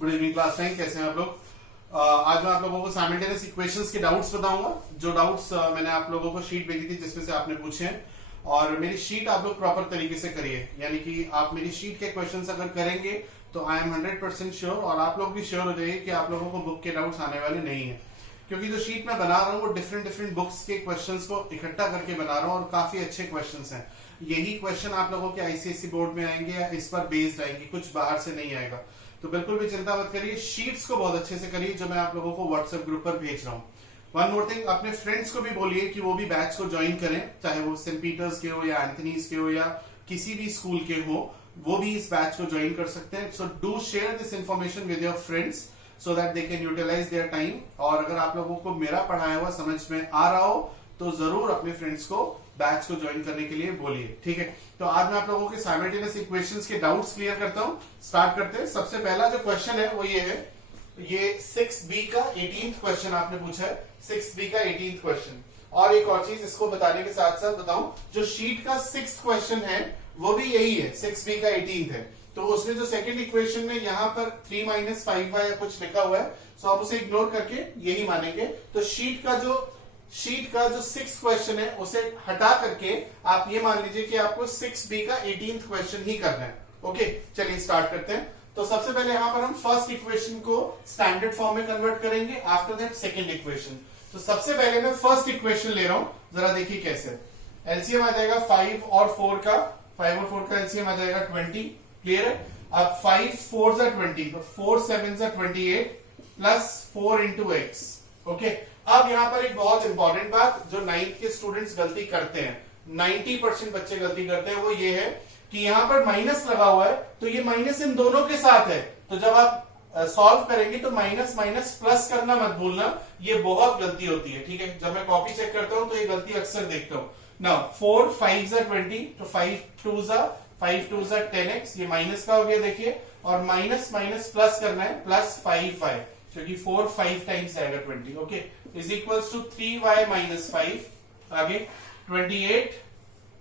Good evening class 10, कैसे हैं आप लोग। आज मैं आप लोगों को साइमल्टेनियस इक्वेशंस के डाउट्स बताऊंगा। जो डाउट्स मैंने आप लोगों को शीट भेजी थी जिसमें से आपने पूछे हैं, और मेरी शीट आप लोग प्रॉपर तरीके से करिए, यानी कि आप मेरी शीट के क्वेश्चंस अगर करेंगे तो आई एम 100% श्योर, और आप लोग भी श्योर हो जाइए कि आप लोगों को बुक के डाउट्स आने वाले नहीं है, क्योंकि जो शीट मैं बना रहा हूँ वो डिफरेंट बुक्स के क्वेश्चंस को इकट्ठा करके बना रहा हूँ, और काफी अच्छे क्वेश्चंस हैं। यही क्वेश्चन आप लोगों के आईसीएसई बोर्ड में आएंगे या इस पर बेस्ड आएंगे, कुछ बाहर से नहीं आएगा। तो बिल्कुल भी चिंता मत करिए, शीट्स को बहुत अच्छे से करिए जो मैं आप लोगों को व्हाट्सएप ग्रुप पर भेज रहा हूँ। वन मोर थिंग, अपने फ्रेंड्स को भी बोलिए कि वो भी बैच को ज्वाइन करें, चाहे वो सेंट पीटर्स के हो या एंथनीज के हो या किसी भी स्कूल के हो, वो भी इस बैच को ज्वाइन कर सकते हैं। So do share this information with your friends so that they can utilize their time. और अगर आप लोगों को मेरा पढ़ाया हुआ समझ में आ रहा हो तो जरूर अपने फ्रेंड्स को बैच को ज्वाइन करने के लिए बोलिए, ठीक है। तो आज मैं आप लोगों के साइमल्टेनियस इक्वेशंस के डाउट्स क्लियर करता हूं। स्टार्ट करते हैं। सबसे पहला जो क्वेश्चन है वो ये है, ये 6B का 18th क्वेश्चन आपने पूछा है, 6B का 18th क्वेश्चन। और एक और चीज इसको बताने के साथ साथ बताऊं, जो शीट का 6th क्वेश्चन है वो भी यही है, 6B का 18th है। तो उसमें जो सेकंड इक्वेशन में यहाँ पर 3 - 5y या कुछ लिखा हुआ है, सो आप उसे इग्नोर करके यही मानेंगे। तो शीट का जो 6th क्वेश्चन है उसे हटा करके आप ये मान लीजिए कि आपको 6B का 18th क्वेश्चन ही करना है। ओके, चलिए स्टार्ट करते हैं। तो सबसे पहले यहां पर हम फर्स्ट इक्वेशन को स्टैंडर्ड फॉर्म में कन्वर्ट करेंगे, आफ्टर दैट सेकंड इक्वेशन। तो सबसे पहले मैं फर्स्ट इक्वेशन ले रहा हूं, जरा देखिए कैसे। एलसीएम आ जाएगा 5 और 4 का, 5 और 4 का एलसीएम आ जाएगा 20। क्लियर है। अब 5 4 जा 20, तो 4 7 जा 28 प्लस 4 इंटू एक्स। ओके, अब यहां पर एक बहुत इंपॉर्टेंट बात जो 9th के स्टूडेंट्स गलती करते हैं, 90% बच्चे गलती करते हैं, वो ये है कि यहां पर माइनस लगा हुआ है, तो ये माइनस इन दोनों के साथ है। तो जब आप सॉल्व करेंगे तो माइनस माइनस प्लस करना मत भूलना, ये बहुत गलती होती है, ठीक है। जब मैं कॉपी चेक करता हूं तो ये गलती अक्सर देखता हूं ना। 4 5 जा 20, तो 5 2 जा 10x, ये माइनस का हो गया देखिए, और माइनस माइनस प्लस करना है, प्लस 5y, क्योंकि 4 5 टाइम्स आएगा 20। Okay, is equals to 3y - 5। आगे 28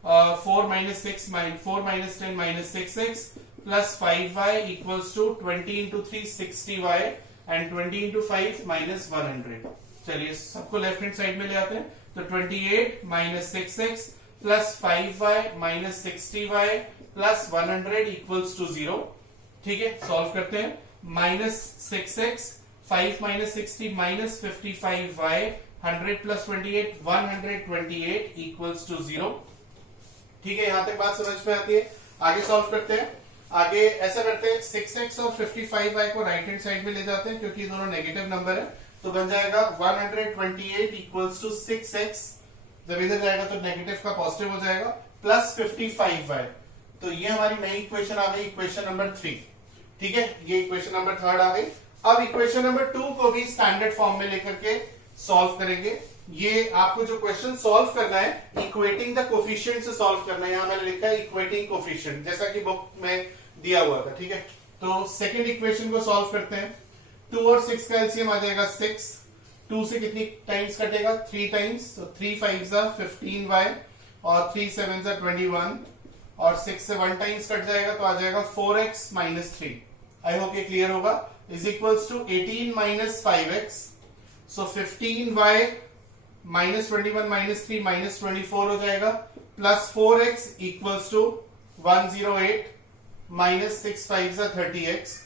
4 - 6 4 - 10 - 6x plus 5y equals to 20 into 3 60y and 20 into 5 -100। चलिए सबको लेफ्ट हैंड साइड में ले आते हैं। तो 28 - 6x plus 5y - 60y plus 100 equals to 0। ठीक है, सॉल्व करते हैं। -6x 5 - 60 -55y 100 plus 28 128 equals to 0। ठीक है, यहां तक बात समझ में आती है। आगे सॉल्व करते हैं। आगे ऐसा करते हैं, 6x और 55y को राइट हैंड साइड में ले जाते हैं, क्योंकि दोनों नेगेटिव नंबर है। तो बन जाएगा 128 इक्वल्स टू 6x, जब इधर जाएगा तो नेगेटिव का पॉजिटिव हो जाएगा, प्लस 55y। तो ये हमारी नई इक्वेशन आ गई, इक्वेशन नंबर 3। ठीक है, ये इक्वेशन नंबर 3 आ गई। अब इक्वेशन नंबर 2 को भी स्टैंडर्ड फॉर्म में लेकर के सॉल्व करेंगे। ये आपको जो क्वेश्चन सॉल्व करना है, इक्वेटिंग द कोफिशिएंट से सॉल्व करना है। यहां मैंने लिखा है इक्वेटिंग कोफिशिएंट, जैसा कि बुक में दिया हुआ था, ठीक है। तो सेकंड इक्वेशन को सॉल्व करते हैं। 2 और 6 का एलसीएम आ जाएगा 6। 2 से कितनी टाइम्स कटेगा? 3 टाइम्स, तो 3 5 जा 15y और 3 7 जा 21, और 6 से 1 टाइम्स कट जाएगा तो आ जाएगा 4x - 3। आई होप ये क्लियर होगा। Is equals to 18 - 5x, so 15y -21 - 3 -24 हो जाएगा, प्लस 4x इक्वल्स टू 108 -6 5 जा 30x,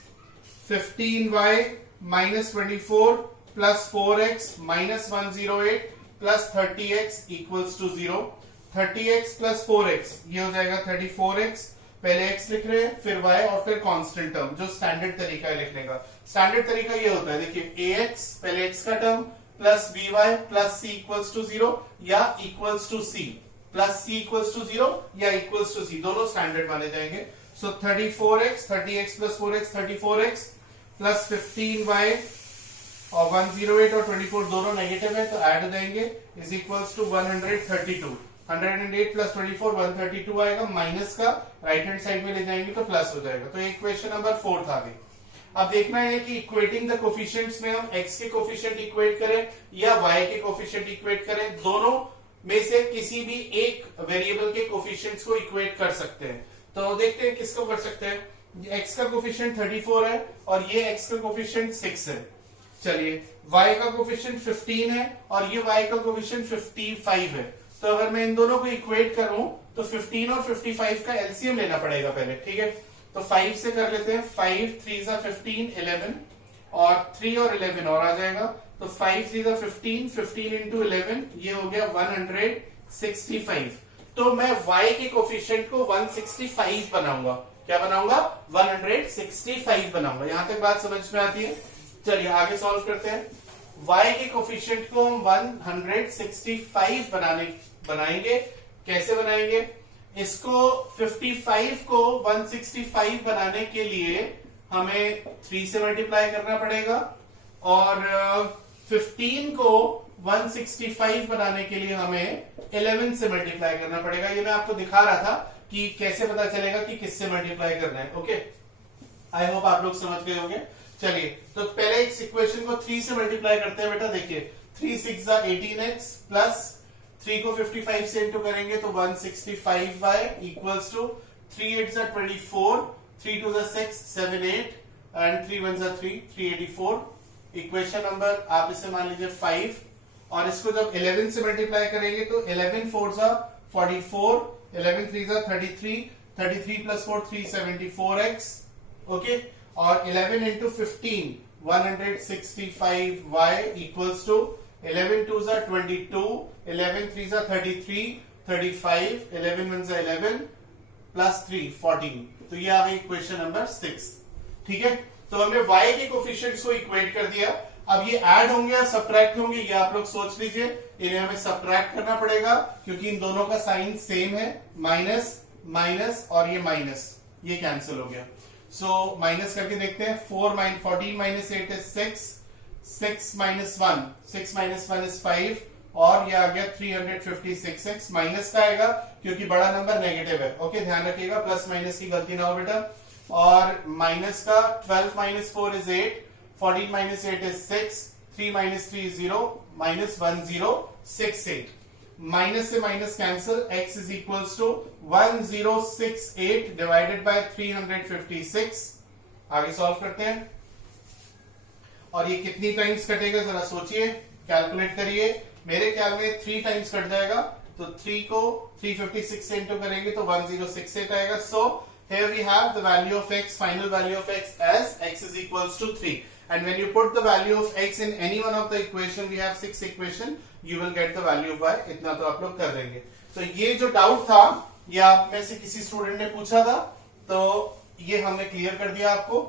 15y -24 plus 4x -108 plus 30x equals to 0। 30x plus 4x ये हो जाएगा 34x। पहले x लिख रहे हैं, फिर y और फिर कांस्टेंट टर्म, जो स्टैंडर्ड तरीका है लिखने का। स्टैंडर्ड तरीका ये होता है, देखिए ax पहले x का term plus by plus c equals to 0 या equals to c, plus c equals to 0 या इक्वल्स टू c, दोनों स्टैंडर्ड माने जाएंगे। सो 34x 30x plus 4x 34x plus 15y और 108 और 24 दोनों नेगेटिव है तो ऐड हो जाएंगे, इज इक्वल्स टू 132। 108 प्लस 24 132 आएगा, माइनस का राइट हैंड साइड में ले जाएंगे तो प्लस हो जाएगा। तो इक्वेशन नंबर 4 आ गई। अब देखना है कि इक्वेटिंग द कोफिशिएंट्स में हम x के कोफिशिएंट इक्वेट करें या y के कोफिशिएंट इक्वेट करें, दोनों में से किसी भी एक वेरिएबल के कोफिशिएंट्स को इक्वेट कर सकते हैं। तो देखते हैं किसको कर सकते हैं। x का कोफिशिएंट 34 है और ये x का कोफिशिएंट 6 है। चलिए y का कोफिशिएंट 15 है और ये y का कोफिशिएंट 55 है। तो अगर मैं इन दोनों को इक्वेट करूं तो 15 और 55 का एलसीएम लेना पड़ेगा पहले, ठीक है। तो 5 से कर लेते हैं, 5 3 सा 15 11 और 3 और 11 और आ जाएगा, तो 5 3 सा 15 15 इंटू 11 ये हो गया 165। तो मैं y के कोफिशिएंट को 165 बनाऊंगा। क्या बनाऊंगा? 165 बनाऊंगा। यहां तक बात समझ में आती है? चलिए आगे सॉल्व करते हैं। y के कोफिशिएंट को हम 165 बनाएंगे। कैसे बनाएंगे? इसको 55 को 165 बनाने के लिए हमें 3 से मल्टीप्लाई करना पड़ेगा और 15 को 165 बनाने के लिए हमें 11 से मल्टीप्लाई करना पड़ेगा। ये मैं आपको दिखा रहा था कि कैसे पता चलेगा कि किससे मल्टीप्लाई करना है। ओके, आई होप आप लोग समझ गए होंगे। चलिए तो पहले इस इक्वेशन को 3 से मल्टीप्लाई करते हैं बेटा। देखिए 3 6 18x प्लस 3 को 55 से इंटू करेंगे तो 165y equals to 3 8 24, 3 2 6 7 8 and 3 1 3 384। Equation number आप इसे मान लीजिए 5 और इसको जब 11 से मल्टीप्लाई करेंगे तो 11 4 44, 11 3 33, 33 प्लस 4 374x। ओके, और 11 into 15 165y equals to 11 2 22, 11 3 33, 35, 11 1 11 plus 3 14। तो ये आ गई इक्वेशन नंबर 6। ठीक है, तो हमने y के कोफिशिएंट्स को इक्वेट कर दिया। अब ये ऐड होंगे या सब्ट्रैक्ट होंगे ये आप लोग सोच लीजिए। इन्हें हमें सब्ट्रैक्ट करना पड़ेगा क्योंकि इन दोनों का साइन सेम है, माइनस माइनस और ये माइनस, ये कैंसिल हो गया। सो माइनस करके देखते हैं। 14 minus 8 is 6, 6 minus 1, 6 minus 1 is 5 और ये आ गया 356x। माइनस का आएगा क्योंकि बड़ा नंबर नेगेटिव है। ओके, ध्यान रखिएगा, प्लस माइनस की गलती ना हो बेटा। और माइनस का 12 minus 4 is 8, 14 minus 8 is 6, 3 minus 3 is 0, minus 1068। Minus से माइनस cancel, x is equals to 1068 divided by 356। आगे सॉल्व करते हैं और ये कितनी टाइम्स कटेगा जरा सोचिए, कैलकुलेट करिए। मेरे ख्याल में 3 टाइम्स कट जाएगा, तो 3 को 356 से इंटू करेंगे तो 1068 आएगा। सो here we have the value of x, final value of x as x is equals to 3. And when you put the value of x in any one of the equation, we have 6 equation, you will get the value of y. इतना तो आप लोग कर देंगे। तो ये जो doubt था ये आप में से किसी स्टूडेंट ने पूछा था, तो ये हमने क्लियर कर दिया आपको।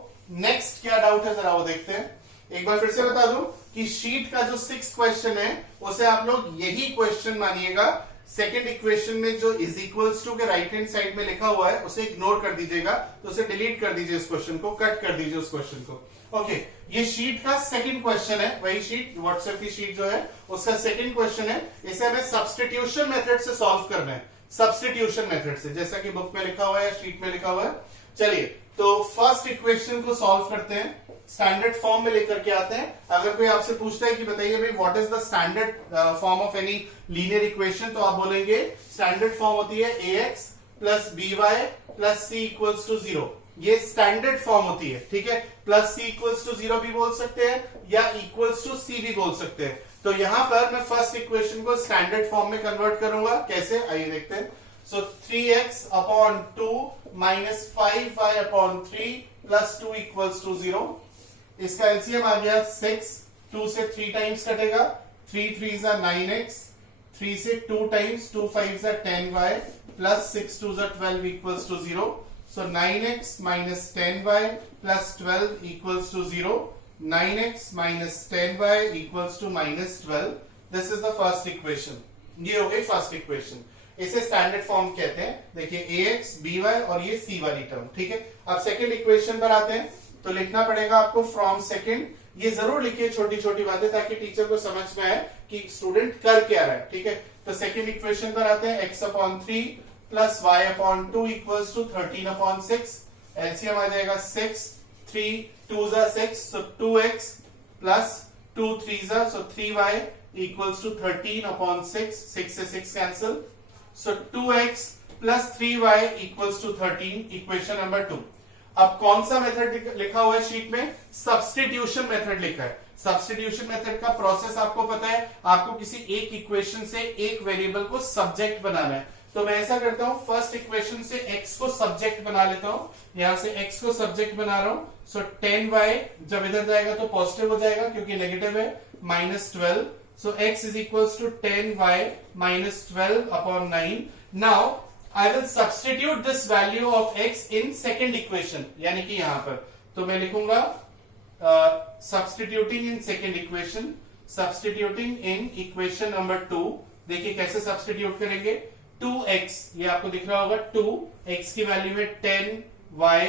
नेक्स्ट क्या डाउट है जरा वो देखते हैं। एक बार फिर से बता दूं कि शीट का जो 6th क्वेश्चन है उसे आप लोग यही क्वेश्चन मानिएगा। सेकेंड इक्वेशन में जो इज इक्वल्स टू के राइट हैंड साइड में लिखा हुआ है उसे इग्नोर कर दीजिएगा, तो उसे डिलीट कर दीजिए, उस क्वेश्चन को कट कर दीजिए उस क्वेश्चन को। ओके, ये शीट का सेकंड क्वेश्चन है, वही शीट व्हाट्सएप की शीट जो है उसका सेकंड क्वेश्चन है। इसे हमें सब्स्टिट्यूशन मेथड से सॉल्व करना है, सब्स्टिट्यूशन मेथड से, जैसा कि बुक में लिखा हुआ है, शीट में लिखा हुआ है। चलिए तो फर्स्ट इक्वेशन को सॉल्व करते हैं, स्टैंडर्ड फॉर्म में लेकर के आते हैं। अगर कोई आपसे पूछता है कि बताइए भाई what is the standard form of any linear equation, तो आप बोलेंगे स्टैंडर्ड फॉर्म होती है ax plus by plus c equals to 0। ये स्टैंडर्ड फॉर्म होती है, ठीक है। प्लस c इक्वल्स टू 0 भी बोल सकते हैं या इक्वल्स टू c भी बोल सकते हैं। तो यहां पर मैं फर्स्ट इक्वेशन को स्टैंडर्ड फॉर्म में कन्वर्ट करूंगा। कैसे, आइए देखते हैं। So 3x upon 2 minus 5y upon 3 plus 2 equals to 0। इसका एलसीएम आ गया 6, 2 से 3 टाइम्स कटेगा, 3 3 जा 9x, 3 से 2 टाइम्स, 2 5 जा 10y प्लस 6 2 जा 12 equals to 0। So 9x minus 10y plus 12 equals to 0, 9x minus 10y equals to minus 12। This is the first equation. ये हो गई फर्स्ट इक्वेशन, इसे स्टैंडर्ड फॉर्म कहते हैं। देखिए ax by और ये c वाली टर्म, ठीक है। अब सेकेंड इक्वेशन पर आते हैं, तो लिखना पड़ेगा आपको फ्रॉम सेकंड। ये जरूर लिखिए छोटी छोटी बातें ताकि टीचर को समझ में आए कि स्टूडेंट कर क्या रहा है, ठीक है। तो सेकंड इक्वेशन पर आते हैं, x upon 3 plus y upon 2 equals to 13 upon 6। LCM आ जाएगा 6, 3 2 जा 6, सो 2x प्लस 2 3 जा, सो 3y इक्वल्स टू 13 अपॉन 6, 6 से 6 cancel. So 2x plus 3y equals to 13, equation number 2। अब कौन सा मेथड लिखा हुआ है शीट में? सब्स्टिट्यूशन मेथड लिखा है। सब्स्टिट्यूशन मेथड का प्रोसेस आपको पता है, आपको किसी एक इक्वेशन से एक वेरिएबल को सब्जेक्ट बनाना है। तो मैं ऐसा करता हूं, फर्स्ट इक्वेशन से x को सब्जेक्ट बना लेता हूं। यहां से x को सब्जेक्ट बना रहा हूं। सो 10y जब इधर जाएगा तो पॉजिटिव हो जाएगा क्योंकि नेगेटिव है, -12। So x is equals to 10y -12 upon 9। Now I will substitute this value of x in second equation, यानी कि यहां पर तो मैं लिखूंगा substituting in second equation, substituting in equation number 2। देखिए कैसे substitute करेंगे। 2x, ये आपको दिख रहा होगा, 2x की वैल्यू है 10y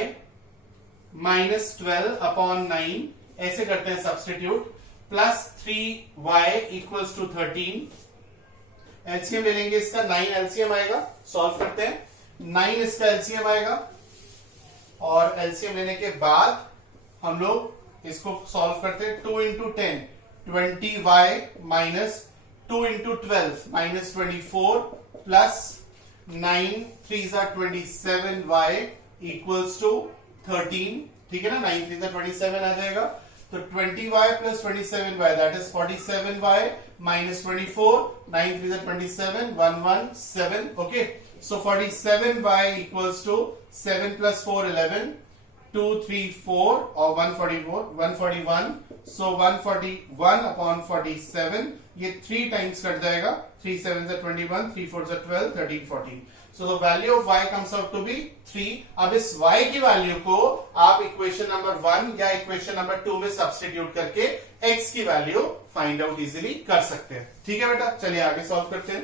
-12 अपॉन 9, ऐसे करते हैं substitute, plus 3y equals to 13। LCM ले लेंगे इसका, 9 एलसीएम आएगा, सॉल्व करते हैं। 9 इसका एलसीएम आएगा और एलसीएम लेने के बाद हम लोग इसको सॉल्व करते हैं। 2 into 10 20y minus 2 into 12 -24 plus 9 3 27y equals to 13। ठीक है ना, 9 3 27 आ जाएगा। तो 20y plus 27y that is 47y minus 24, 9 3 27, 117. Okay, so 47y equals to 7 plus 4 11, 2 3 4 or 144 141. So 141 upon 47, ये 3 times कट जाएगा, 3 7 is 21, 3 4 is 12, 13 14. So the value of y comes out to be 3. अब इस y की वैल्यू को आप equation number 1 या equation number 2 में substitute करके x की वैल्यू फाइंड आउट इजीली कर सकते हैं। ठीक है बेटा, चलिए आगे सॉल्व करते हैं।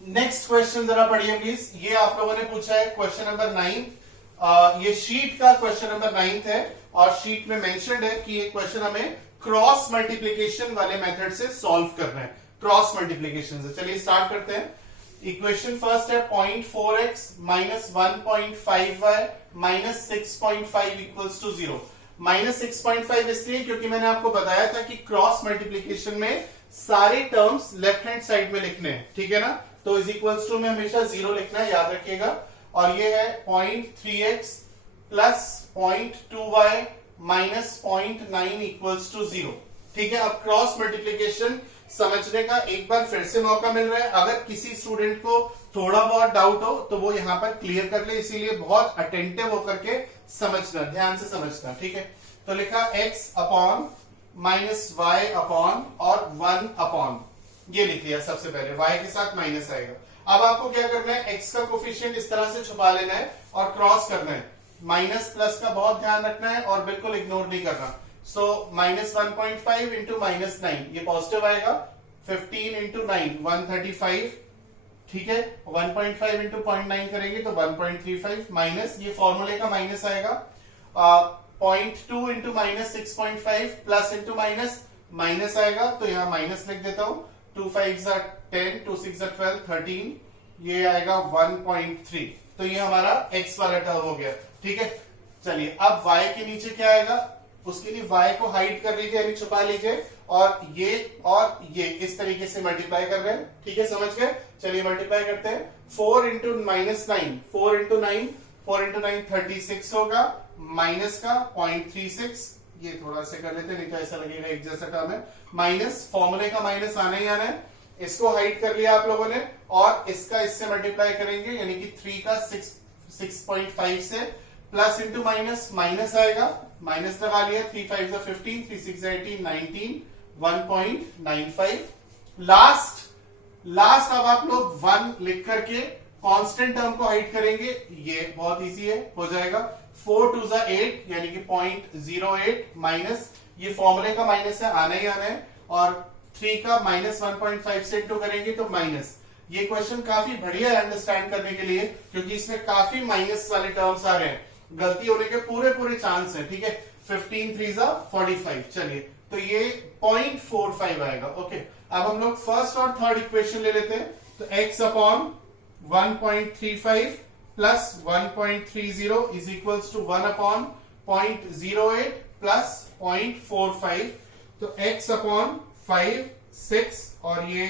नेक्स्ट क्वेश्चन जरा पढ़िए प्लीज। ये आप लोगों ने पूछा है क्वेश्चन नंबर 9। ये शीट का क्वेश्चन नंबर 9 है और शीट में मेंशन्ड है कि ये क्वेश्चन हमें क्रॉस मल्टीप्लीकेशन वाले मेथड से सॉल्व करना है, क्रॉस मल्टीप्लीकेशन से। चलिए स्टार्ट करते हैं। इक्वेशन फर्स्ट है 0.4x minus 1.5y minus 6.5 equals to 0। -6.5 इसलिए क्योंकि मैंने आपको बताया था कि क्रॉस मल्टीप्लीकेशन में सारे टर्म्स लेफ्ट हैंड साइड में लिखने हैं। ठीक है ना, तो इज इक्वल्स टू में हमेशा 0 लिखना है, याद रखिएगा। और ये है 0.3x plus 0.2y minus 0.9 equals to 0। ठीक है, अब क्रॉस मल्टीप्लीकेशन समझने का एक बार फिर से मौका मिल रहा है। अगर किसी स्टूडेंट को थोड़ा बहुत डाउट हो तो वो यहां पर क्लियर कर ले, इसीलिए बहुत अटेंटिव होकर के समझना, ध्यान से समझना। ठीक है, तो लिखा x upon minus y upon और 1 अपॉन, ये लिख लिया सबसे पहले, y के साथ माइनस आएगा। अब आपको क्या करना है, x का कोफिशिएंट इस तरह से छुपा लेना है और क्रॉस करना है। माइनस प्लस का बहुत ध्यान रखना है और बिल्कुल इग्नोर नहीं करना। सो माइनस 1.5 इंटू माइनस 9, ये पॉजिटिव आएगा। 15 इंटू 9 135। ठीक है, 1.5 इंटू 0.9 करेंगे तो 1.35 माइनस, ये फॉर्मूले का माइनस आएगा। 0.2 into minus 6.5 plus into minus minus आएगा, तो यहां माइनस लिख देता हूं। 2 5 10, 2 6 12, 13, ये आएगा 1.3। तो ये हमारा x वाला टर्म हो गया। ठीक है, चलिए अब y के नीचे क्या आएगा, उसके लिए y को हाइड कर लीजिए यानी छुपा लीजिए और ये इस तरीके से मल्टीप्लाई कर रहे हैं। ठीक है, समझ गए। चलिए मल्टीप्लाई करते हैं। 4 इंटू माइनस 9, 4 इंटू 9, 4 इंटू 9 36 होगा, माइनस का 0.36, ये थोड़ा सा कर लेते हैं नहीं तो ऐसा लगेगा एक जैसा टर्म है। माइनस, फॉर्मूले का माइनस आना ही आना है, इसको हाइड कर लिया आप लोगों ने और इसका इससे मल्टीप्लाई करेंगे यानी कि 3 का 6.5 से, प्लस इंटू माइनस माइनस आएगा, माइनस लगा लिया। 3 5 15, 3 6 18, 19, 1.95। लास्ट अब आप लोग 1 लिख करके कांस्टेंट टर्म को हाइड करेंगे, ये बहुत इजी है, हो जाएगा। 4 2 8 यानी कि 0.08 माइनस, ये फॉर्मूले का माइनस है, आना ही आना है। और 3 का माइनस 1.5 से इंटू करेंगे तो माइनस। ये क्वेश्चन काफी बढ़िया है अंडरस्टैंड करने के लिए क्योंकि इसमें काफी माइनस वाले टर्म्स आ रहे हैं, गलती होने के पूरे चांस है। ठीक है, 15 3 45। चलिए, तो ये 0.45 आएगा। ओके, अब हम लोग फर्स्ट और थर्ड इक्वेशन ले लेते हैं। तो x upon 1.35 plus 1.30 is equals to 1 upon 0.08 plus 0.45। तो x अपॉन 5 6 और ये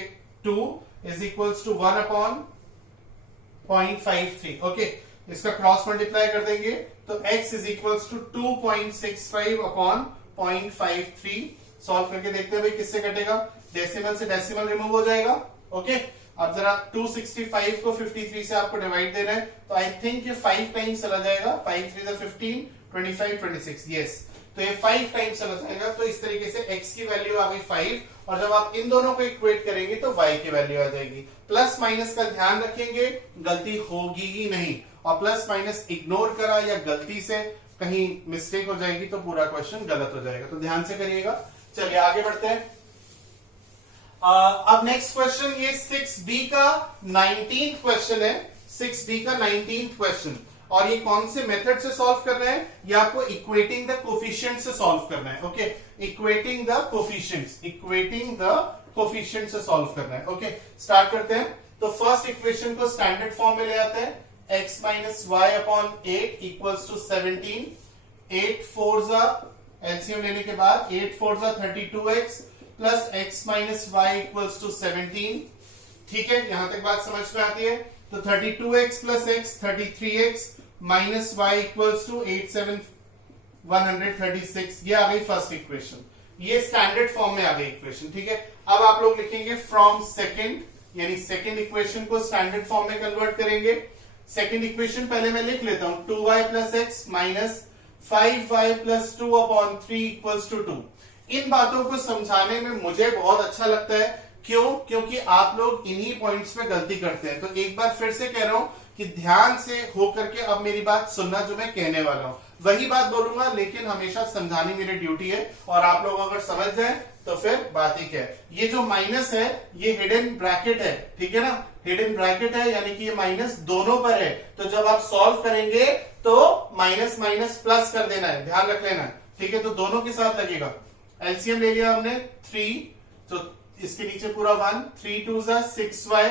2 is equals to 1 upon 0.53। Okay, इसका क्रॉस मल्टीप्लाई कर देंगे तो x is equals to 2.65 upon 0.53। Solve करके देखते हैं भाई किससे कटेगा, डेसिमल से डेसिमल रिमूव हो जाएगा। ओके, अब जरा 265 को 53 से आपको डिवाइड देना है तो आई थिंक ये 5 टाइम्स चला जाएगा, 5 3 15 25 26, यस, तो ये 5 टाइम्स चला जाएगा। तो इस तरीके से x की वैल्यू आ गई 5, और जब आप इन दोनों को इक्वेट करेंगे तो y की वैल्यू आ जाएगी। प्लस माइनस का ध्यान रखेंगे, गलती होगी ही नहीं, और प्लस माइनस इग्नोर करा या गलती से कहीं मिस्टेक हो जाएगी तो पूरा क्वेश्चन गलत हो जाएगा, तो ध्यान से करिएगा। चलिए आगे बढ़ते हैं। अब नेक्स्ट क्वेश्चन, ये 6b का 19th क्वेश्चन है, 6b का 19th क्वेश्चन, और ये कौन से मेथड से सॉल्व करना है, ये आपको इक्वेटिंग द कोफिशिएंट से सॉल्व करना है। ओके, इक्वेटिंग द कोफिशिएंट से सॉल्व करना है। ओके, स्टार्ट करते हैं। तो फर्स्ट इक्वेशन को स्टैंडर्ड फॉर्म में ले आते हैं, x minus y upon 8 equals to 17, 8 4 जा एलसीएम लेने के बाद 8 4 जा 32x plus x minus y equals to 17। ठीक है, यहां तक बात समझ में आती है। तो 32x plus x 33x minus y equals to 8 7 136, ये आ गई फर्स्ट इक्वेशन, ये स्टैंडर्ड फॉर्म में आ गई इक्वेशन। ठीक है, अब आप लोग लिखेंगे फ्रॉम सेकंड, यानी सेकंड इक्वेशन को स्टैंडर्ड फॉर्म में कन्वर्ट करेंगे। सेकंड इक्वेशन पहले मैं लिख लेता हूं, 2y plus x minus 5y plus 2 upon 3 equals to 2। इन बातों को समझाने में मुझे बहुत अच्छा लगता है, क्यों? क्योंकि आप लोग इन्हीं पॉइंट्स पे गलती करते हैं। तो एक बार फिर से कह रहा हूं कि ध्यान से हो करके अब मेरी बात सुनना, जो मैं कहने वाला हूं वही बात बोलूंगा, लेकिन हमेशा समझानी मेरी ड्यूटी है, और आप लोग अगर समझ जाए तो फिर बात ही क्या है। ये जो माइनस है ये हिडन ब्रैकेट है, ठीक है ना, हिडन ब्रैकेट है, यानी कि ये माइनस दोनों पर है। तो जब आप सॉल्व करेंगे तो माइनस माइनस प्लस कर देना है, ध्यान रख लेना है। ठीक है, तो दोनों के साथ लगेगा। एलसीएम ले लिया हमने 3, तो इसके नीचे पूरा 1, 3 2 जा 6y,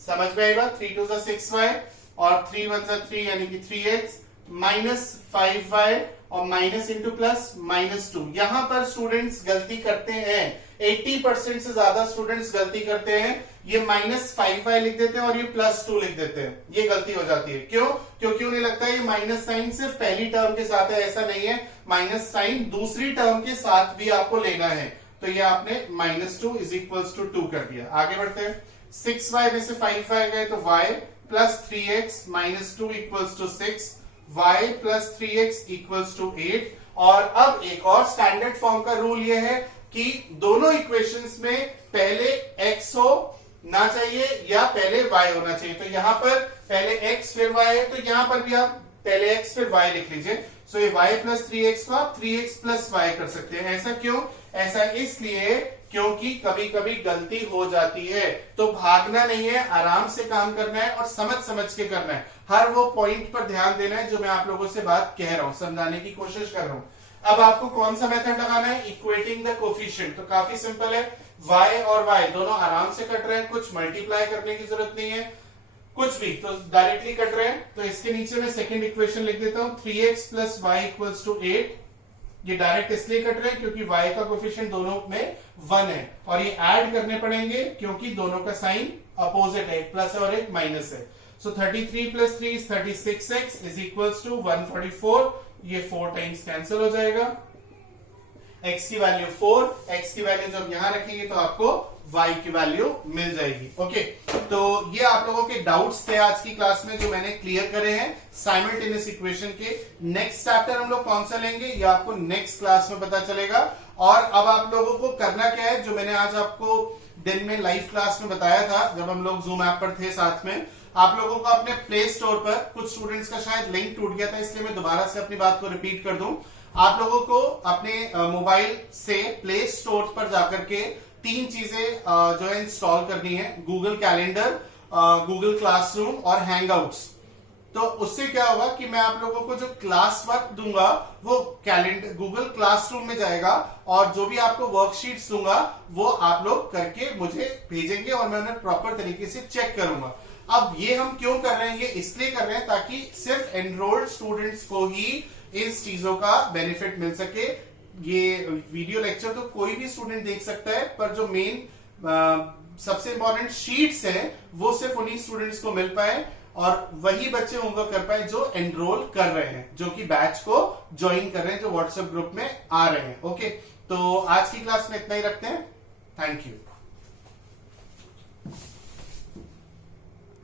समझ में आएगा, 3 2 जा 6y और 3 1 जा 3 यानी कि 3x माइनस 5y और माइनस इंटू प्लस माइनस 2। यहां पर स्टूडेंट्स गलती करते हैं, 80% से ज्यादा स्टूडेंट्स गलती करते हैं, ये माइनस 5y लिख देते हैं और ये प्लस 2 लिख देते हैं, ये गलती हो जाती है। क्यों? क्योंकि उन्हें लगता है ये माइनस साइन सिर्फ पहली टर्म के साथ है, ऐसा नहीं है, माइनस साइन दूसरी टर्म के साथ भी आपको लेना है। तो ये आपने माइनस 2 इज इक्वल्स टू 2 कर दिया। आगे बढ़ते हैं, 6y में से 5y गए तो y plus 3x minus 2 equals to 6, y plus 3x equals to 8। और अब एक और स्टैंडर्ड फॉर्म का रूल ये है कि दोनों इक्वेशंस में पहले x हो ना चाहिए या पहले y होना चाहिए। तो यहां पर पहले x फिर y है, तो यहां पर भी आप पहले x फिर y लिख लीजिए। सो ये y प्लस 3x को आप 3x प्लस y कर सकते हैं। ऐसा क्यों? ऐसा इसलिए क्योंकि कभी कभी गलती हो जाती है, तो भागना नहीं है, आराम से काम करना है और समझ समझ के करना है। हर वो पॉइंट पर ध्यान देना है जो मैं आप लोगों से बात कह रहा हूं, समझाने की कोशिश कर रहा हूं। अब आपको कौन सा मेथड लगाना है? Equating the coefficient. तो काफी सिंपल है, y और y दोनों आराम से कट रहे हैं, कुछ मल्टीप्लाई करने की जरूरत नहीं है, कुछ भी, तो डायरेक्टली कट रहे हैं। तो इसके नीचे मैं सेकंड इक्वेशन लिख देता हूं, 3x plus Y equals to 8। ये डायरेक्ट इसलिए कट रहे हैं क्योंकि y का कोफिशिएंट दोनों में 1 है, और ये ऐड करने पड़ेंगे क्योंकि दोनों का साइन अपोजिट है, एक प्लस है और एक माइनस है। So 33 plus 3 is 36x is equals to 144। ये 4 टाइम्स कैंसिल हो जाएगा। x की वैल्यू 4, x की वैल्यू जब यहां रखेंगे तो आपको y की वैल्यू मिल जाएगी। ओके, तो ये आप लोगों के डाउट्स थे आज की क्लास में जो मैंने क्लियर करे हैं साइमल्टेनियस इक्वेशन के। नेक्स्ट चैप्टर हम लोग कौन सा लेंगे ये आपको नेक्स्ट क्लास में पता चलेगा। और अब आप लोगों को करना क्या है, जो मैंने आज आपको दिन में लाइव क्लास में बताया था जब हम लोग जूम ऐप पर थे साथ में, आप लोगों को अपने प्ले स्टोर पर, कुछ स्टूडेंट्स का शायद लिंक टूट गया था इसलिए मैं दोबारा से अपनी बात को रिपीट कर दूं, आप लोगों को अपने मोबाइल से प्ले स्टोर पर जाकर के 3 चीजें जो है इंस्टॉल करनी है, गूगल कैलेंडर, गूगल क्लासरूम और हैंगआउट्स। तो उससे क्या होगा कि मैं आप लोगों को जो क्लास वर्क दूंगा वो कैलेंडर गूगल क्लासरूम में जाएगा, और जो भी आपको वर्कशीट्स दूंगा वो आप लोग करके मुझे भेजेंगे और मैं उन्हें प्रॉपर तरीके से चेक करूंगा। अब ये हम क्यों कर रहे हैं? ये इसलिए कर रहे हैं ताकि सिर्फ एनरोल्ड स्टूडेंट्स को ही इस चीजों का बेनिफिट मिल सके। ये वीडियो लेक्चर तो कोई भी स्टूडेंट देख सकता है, पर जो मेन सबसे इंपॉर्टेंट शीट्स है वो सिर्फ उन्हीं स्टूडेंट्स को मिल पाए। और वही बच्चे होमवर्क कर पाए जो एनरोल कर रहे हैं, जो कि बैच को ज्वाइन कर रहे हैं, जो व्हाट्सएप ग्रुप में आ रहे हैं। ओके, तो आज की क्लास में इतना ही रखते हैं। Thank you.